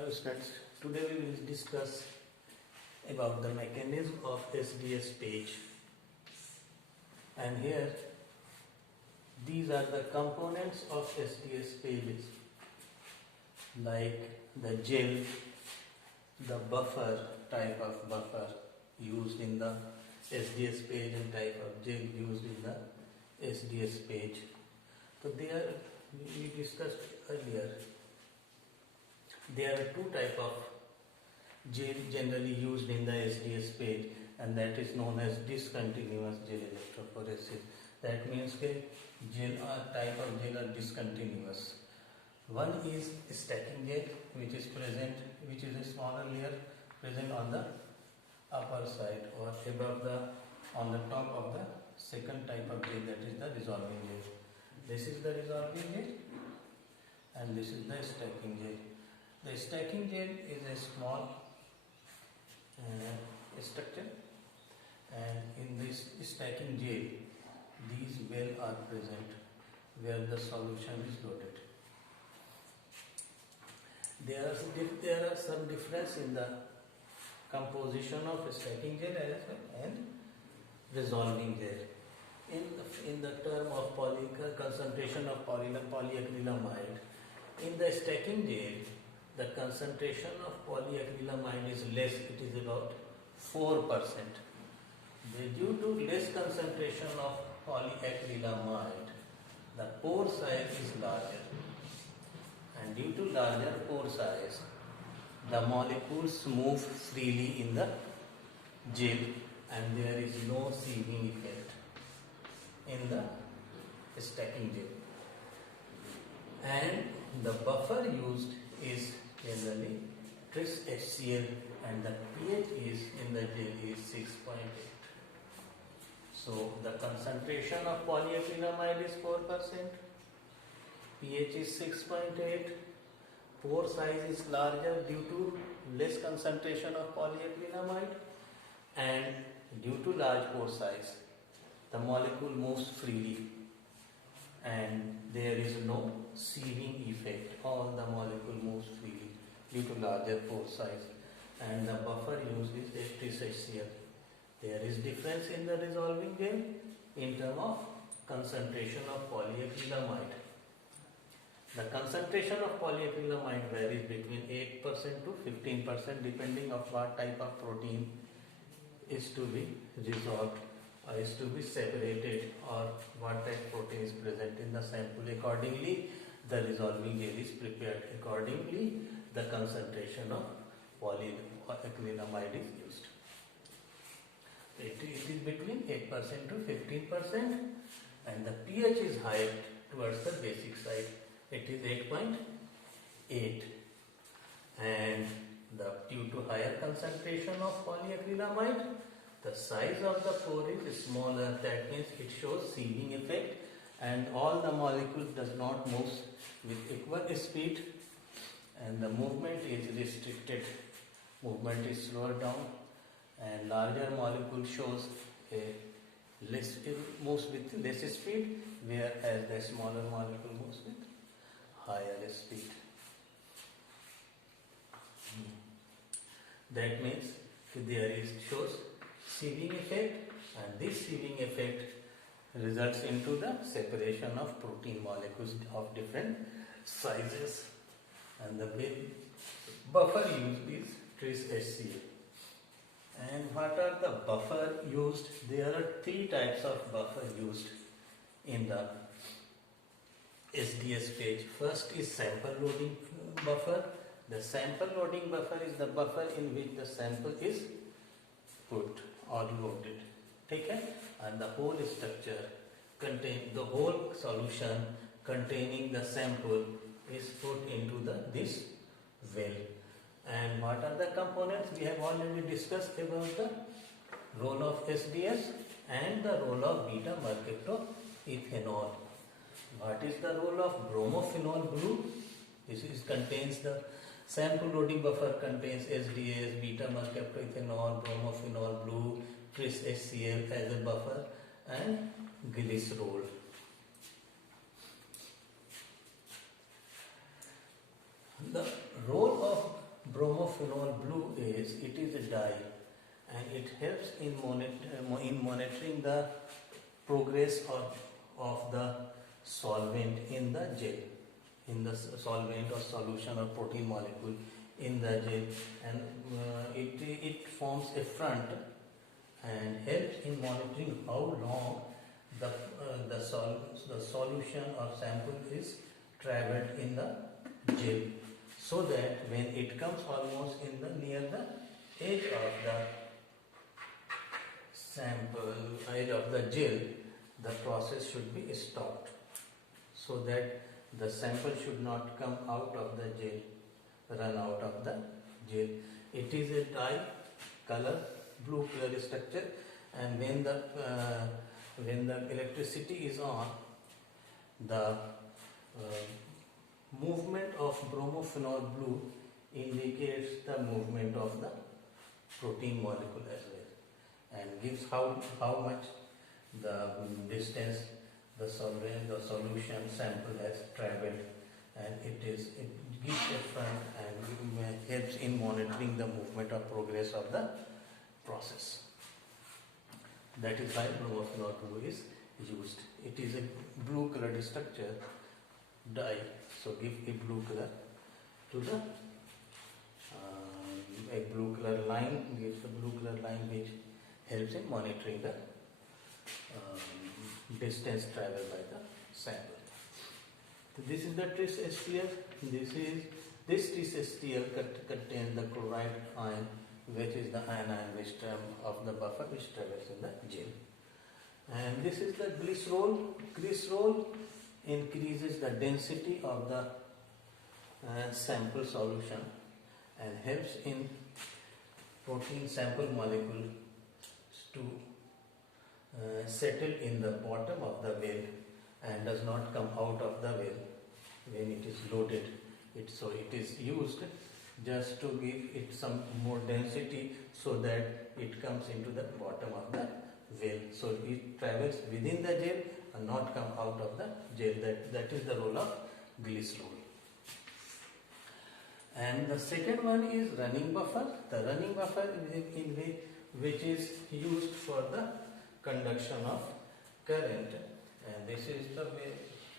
Hello students, today we will discuss about the mechanism of SDS page, and here these are the components of SDS pages like the gel, the buffer, type of buffer used in the SDS page and type of gel used in the SDS page. So there we discussed earlier. There are two type of gel generally used in the SDS page, and that is known as discontinuous gel electrophoresis. That means that gel or type of gel are discontinuous. One is stacking gel, which is a smaller layer present on the upper side or on the top of the second type of gel, that is the resolving gel. This is the resolving gel and this is the stacking gel. The stacking gel is a small structure, and in this stacking gel these wells are present where the solution is loaded. There are some difference in the composition of stacking gel as well and resolving gel. In the term of concentration of polyacrylamide, in the stacking gel the concentration of polyacrylamide is less, it is about 4%. Due to less concentration of polyacrylamide, the pore size is larger, and due to larger pore size, the molecules move freely in the gel and there is no sieving effect in the stacking gel. And the buffer used is generally tris HCl, and the pH is in the gel is 6.8. So the concentration of polyacrylamide is 4%, pH is 6.8, pore size is larger due to less concentration of polyacrylamide, and due to large pore size the molecule moves freely and there is no sieving effect. All the molecule moves freely due to larger pore size, and the buffer used is tris HCl. There is difference in the resolving gel in terms of concentration of polyacrylamide. The concentration of polyacrylamide varies between 8% to 15% depending on what type of protein is to be resolved or is to be separated, or what type of protein is present in the sample. Accordingly, the resolving gel is prepared. Accordingly, the concentration of polyacrylamide is used. It is between 8% to 15%, and the pH is high towards the basic side. It is 8.8, and due to higher concentration of polyacrylamide, the size of the pore is smaller. That means it shows sieving effect, and all the molecules does not move with equal speed, and the movement is restricted. Movement is slowed down, and larger molecule shows moves with less speed, whereas the smaller molecule moves with higher speed. That means there shows sieving effect, and this sieving effect results into the separation of protein molecules of different sizes, and the buffer used is tris HCl. And what are the buffer used? There are three types of buffer used in the SDS page. First is sample loading buffer. The sample loading buffer is the buffer in which the sample is put or loaded. Okay? And the whole structure the whole solution containing the sample is put into this well. And what are the components? We have already discussed about the role of SDS and the role of beta mercaptoethanol. What is the role of bromophenol blue? This contains the sample loading buffer contains SDS, beta mercaptoethanol, bromophenol blue, tris HCl as a buffer, and glycerol. The role of bromophenol blue is, it is a dye and it helps in monitoring the progress of the solvent in the gel, in the solvent or solution or protein molecule in the gel, and it forms a front and helps in monitoring how long the solution or sample is traveled in the gel, so that when it comes almost in the near the edge of the sample, edge of the gel, the process should be stopped, so that the sample should not come out of the gel, run out of the gel. It is a dye color, blue color structure, and when the electricity is on, the movement of bromophenol blue indicates the movement of the protein molecule as well, and gives how much the distance the solvent, the solution sample has traveled, and it gives a front and helps in monitoring the movement or progress of the process. That is why bromophenol blue is used. It is a blue colored structure dye, so give a blue color to the a blue color line, gives a blue color line which helps in monitoring the distance traveled by the sample. So this is the tris STL. This tris STL contains the chloride ion, which is the anion which of the buffer which travels in the gel. And this is the glycerol. Glycerol increases the density of the sample solution and helps in protein sample molecule to settle in the bottom of the well and does not come out of the well when it is loaded. So it is used just to give it some more density so that it comes into the bottom of the well. So it travels within the gel and not come out of the gel. That is the role of glycerol. And the second one is running buffer. The running buffer which is used for the conduction of current, and this is the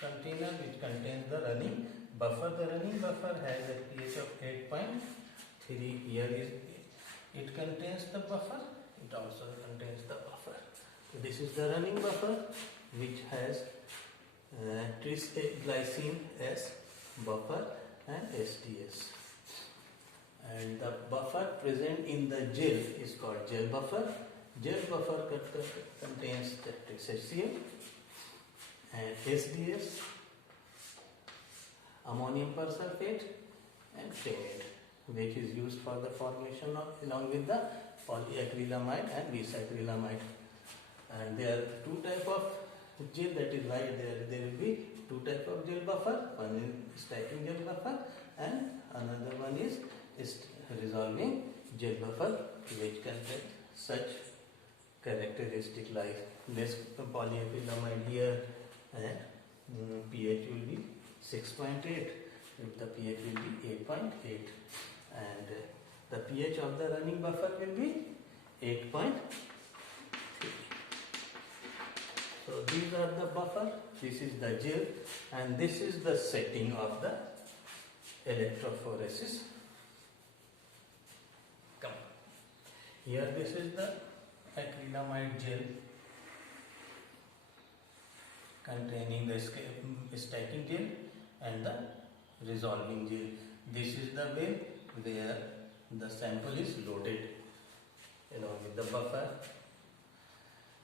container which contains the running buffer. The running buffer has a pH of 8.3. Here it contains the buffer, it also contains the buffer. So this is the running buffer which has glycine as buffer and STS. And the buffer present in the gel is called gel buffer. Gel buffer contains the HCl and SDS, ammonium persulfate and phthalate, which is used for the formation of, along with the polyacrylamide and bisacrylamide. And there are two types of gel, that is why there will be two types of gel buffer. One is stacking gel buffer and another one is resolving gel buffer, which contains such characteristic like less polyacrylamide here, and pH will be 6.8, if the pH will be 8.8, and the pH of the running buffer will be 8.3. So these are the buffer, this is the gel, and this is the setting of the electrophoresis. Here this is the acrylamide gel containing the stacking gel and the resolving gel. This is the way where the sample is loaded along with the buffer,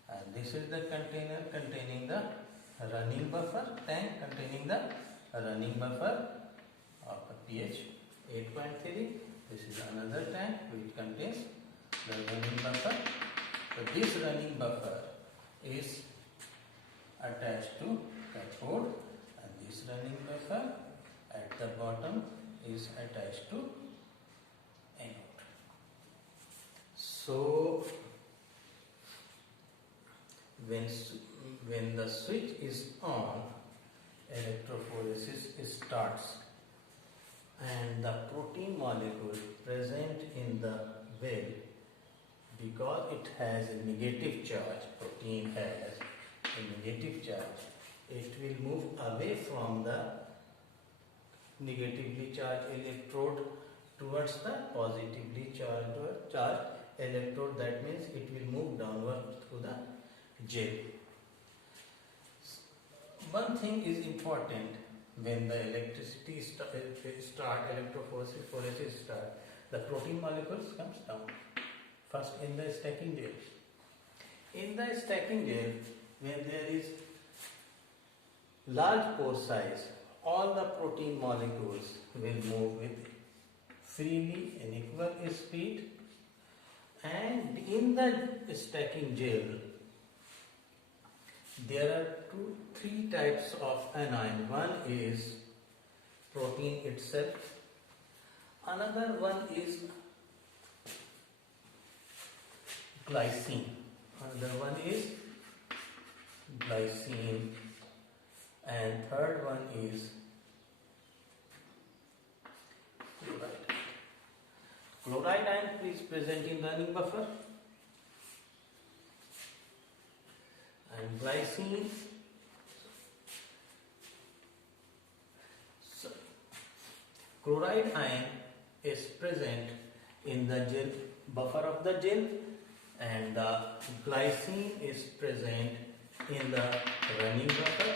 and this is the container containing the running buffer, tank containing the running buffer of the pH 8.3. This is another tank which contains the running buffer. So this running buffer is attached to cathode, and this running buffer at the bottom is attached to anode. So when the switch is on, electrophoresis starts. and the protein molecule present in the well, because it has a negative charge, protein has a negative charge, it will move away from the negatively charged electrode towards the positively charged electrode. That means it will move downward through the gel. One thing is important: when the electricity electrophoresis start, the protein molecules comes down first in the stacking gel. In the stacking gel, when there is large pore size, all the protein molecules will move with freely in equal speed, and in the stacking gel there are three types of anion. One is protein itself, another one is glycine, another one is glycine, and third one is chloride. Chloride ion is present in running buffer, and glycine chloride ion is present in the gel buffer of the gel, and the glycine is present in the running buffer,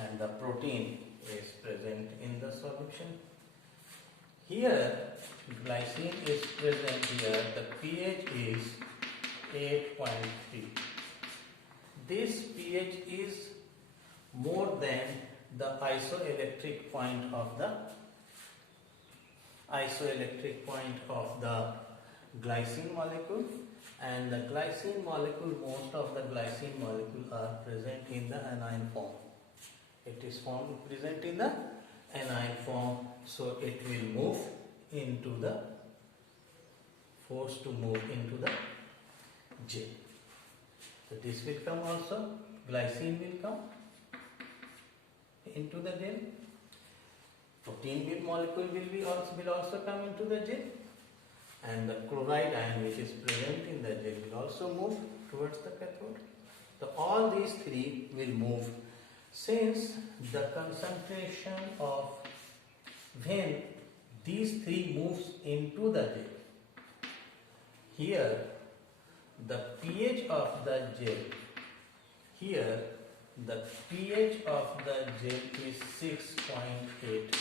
and the protein is present in the solution. Here glycine is present here, the pH is 8.3. This pH is more than the isoelectric point of the glycine molecule, and the glycine molecule, most of the glycine molecule are present in the anion form. It is present in the anion form, so it will move into the force to move into the gel. So this will come also, glycine will come into the gel, protein molecule will also come into the gel, and the chloride ion which is present in the gel will also move towards the cathode. So all these three will move, since the concentration of, when these three moves into the gel, here the pH of the gel, here the pH of the gel is 6.8,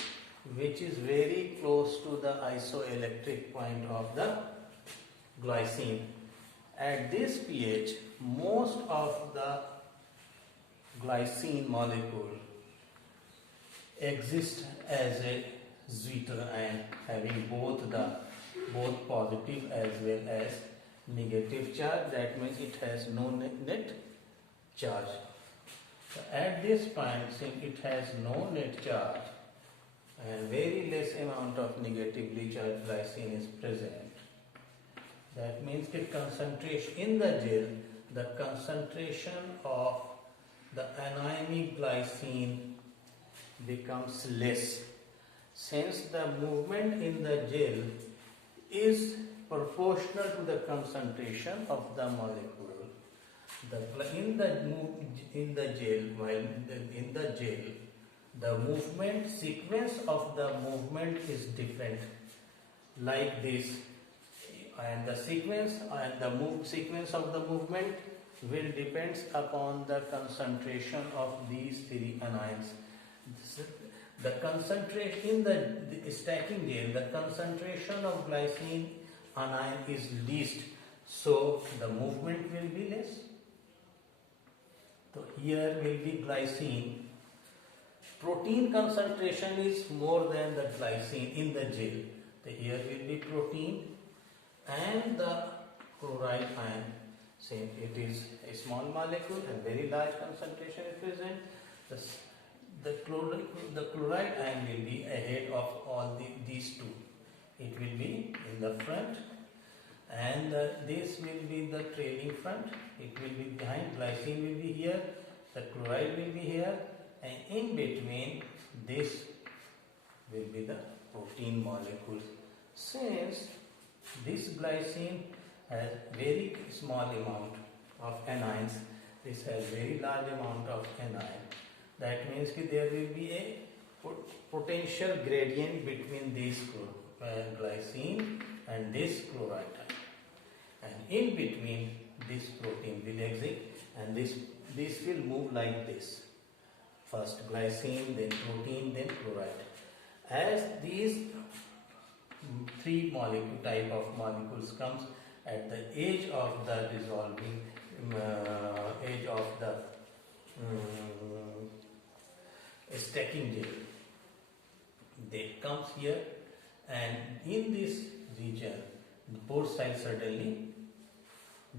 which is very close to the isoelectric point of the glycine. At this pH, most of the glycine molecule exists as a zwitter ion, having both positive as well as negative charge. That means it has no net charge. So at this point, since it has no net charge and very less amount of negatively charged glycine is present, that means the concentration in the gel, the concentration of the anionic glycine becomes less, since the movement in the gel is proportional to the concentration of the molecule. In the gel, the movement sequence of the movement is different, like this, and the sequence of the movement will depends upon the concentration of these three anions. The concentration in the stacking gel, the concentration of glycine anion is least, so the movement will be less. So here will be glycine. Protein concentration is more than the glycine in the gel. So here will be protein, and the chloride ion, same, it is a small molecule and very large concentration is present. The chloride ion will be ahead of all these two. It will be in the front, and this will be the trailing front. It will be behind. Glycine will be here, the chloride will be here, and in between this will be the protein molecule. Since this glycine has very small amount of anions, this has very large amount of anion. That means that there will be a potential gradient between this glycine and this chloride ion. And in between this protein will exist, and this will move like this. First glycine, then protein, then chloride. As these three type of molecules comes at the edge of the dissolving edge of the stacking gel, they comes here, and in this region the pore size suddenly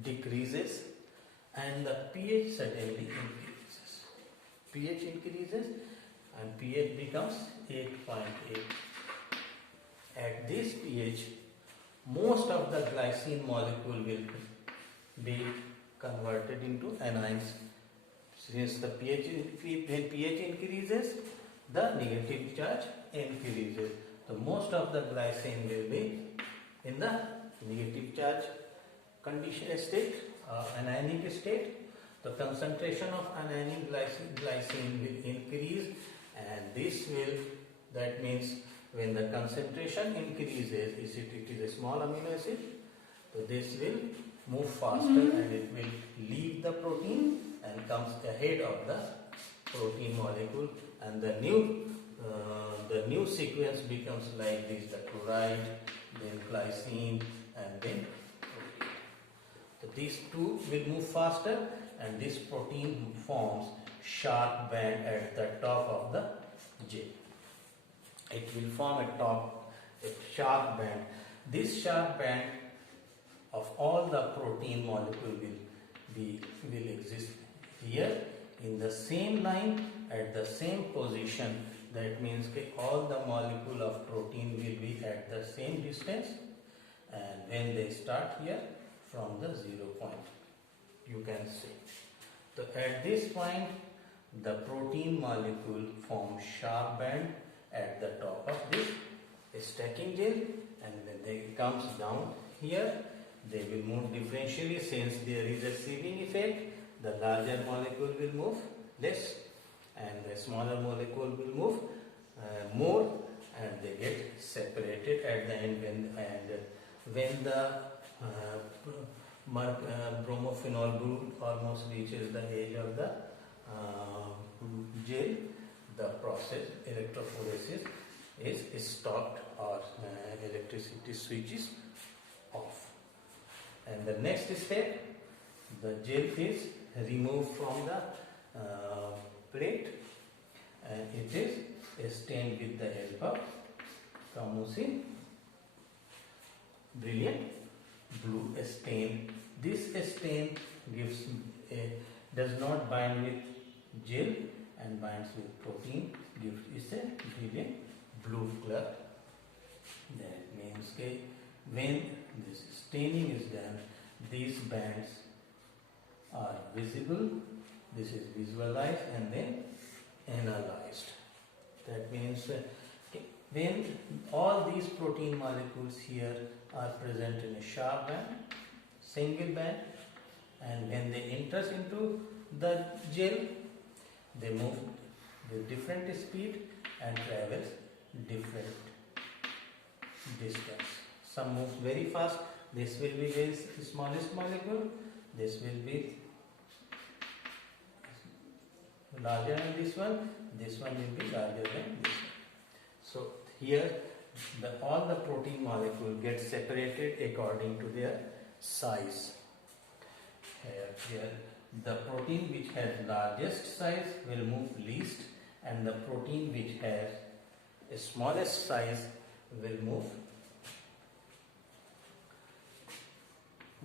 decreases and the pH suddenly increases. pH increases and pH becomes 8.8. At this pH, most of the glycine molecule will be converted into anions. Since the when pH increases, the negative charge increases. So most of the glycine will be in the negative charge condition state, anionic state. The concentration of anionic glycine will increase, and that means when the concentration increases, it is a small amino acid, so this will move faster and it will leave the protein and comes ahead of the protein molecule, and the new sequence becomes like this: the chloride, then glycine, and then protein. So these two will move faster, and this protein forms sharp band at the top of the gel. It will form a sharp band. This sharp band of all the protein molecule will exist here in the same line at the same position. That means that all the molecule of protein will be at the same distance, and when they start here from the 0 point, you can see. So at this point, the protein molecule forms sharp band at the top of this stacking gel, and when they comes down here, they will move differentially. Since there is a sieving effect, the larger molecule will move less and the smaller molecule will move more, and they get separated at the end. When the bromophenol group almost reaches the edge of the gel, the process electrophoresis is stopped, or electricity switches off. And the next step, the gel is removed from the plate, and it is stained with the help of Camusin brilliant blue stain. This stain does not bind with gel and binds with protein, gives a brilliant blue color. That means that when this staining is done, these bands are visible. This is visualized and then analyzed. That means when all these protein molecules here are present in a sharp band, single band, and when they enter into the gel, they move with different speed and travel different distance. Some moves very fast. This will be the smallest molecule. This will be larger than this one. This one will be larger than this one. So here all the protein molecule get separated according to their size. Here the protein which has largest size will move least, and the protein which has a smallest size will move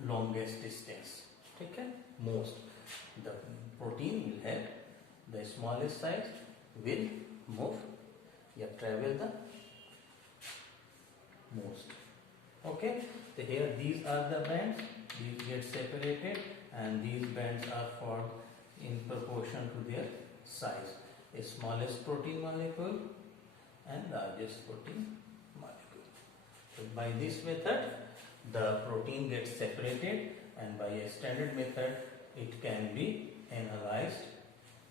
longest distance. Okay? Most. The protein will have the smallest size will move, travel the most. Okay? So here these are the bands. These get separated, and these bands are formed in proportion to their size. A smallest protein molecule and largest protein molecule. So by this method, the protein gets separated, and by a standard method, it can be analyzed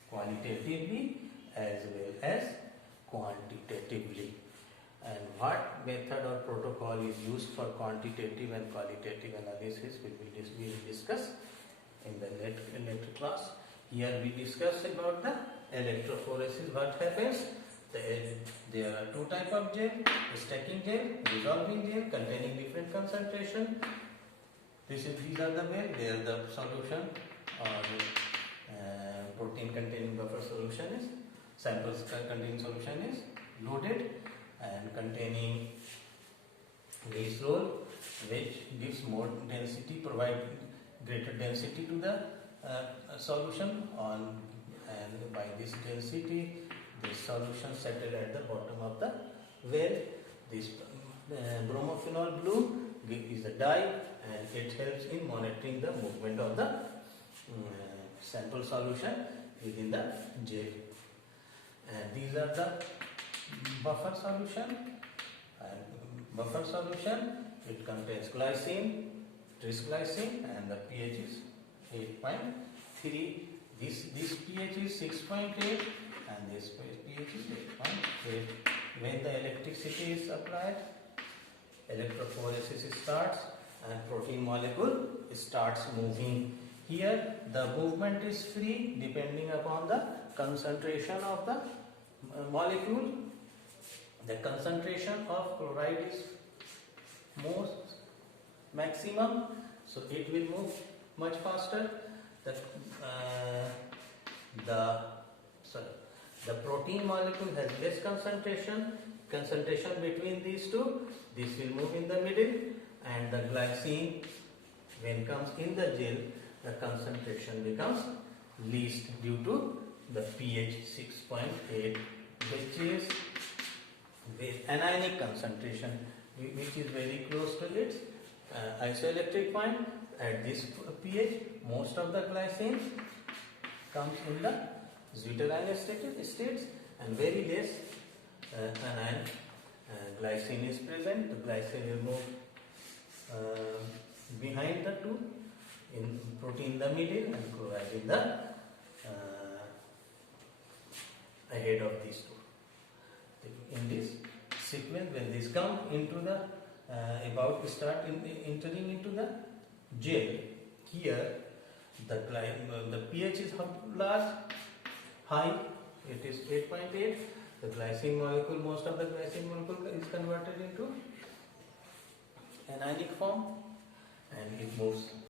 qualitatively as well as quantitatively. And what method or protocol is used for quantitative and qualitative analysis we will discuss in the later class. Here we discuss about the electrophoresis. What happens? There are two types of gel: stacking gel, dissolving gel, containing different concentration. These are the well. There the solution or protein containing buffer solution is, samples containing solution is loaded and containing glycerol, which gives more density, provide greater density to the solution on, and by this density this solution settled at the bottom of the well. This bromophenol blue is a dye, and it helps in monitoring the movement of the sample solution within the gel. And these are the buffer solution. And buffer solution, it contains glycine, trisglycine, and the pH is 8.3. This pH is 6.8 and this pH is 8.8. When the electricity is applied, electrophoresis starts and protein molecule starts moving. Here the movement is free depending upon the concentration of the molecule. The concentration of chloride is most maximum, so it will move much faster. The protein molecule has less concentration between these two. This will move in the middle, and the glycine, when comes in the gel, the concentration becomes least due to the pH 6.8, which is with anionic concentration, which is very close to its isoelectric point. At this pH, most of the glycine comes in the zwitterion states, and very less anion glycine is present. The glycine will move behind the two, in protein in the middle and chloride in the ahead of these two. In this sequence, when this come into the about to start entering into the gel, here the pH is large, high, it is 8.8. The glycine molecule, most of the glycine molecule is converted into anionic form, and it moves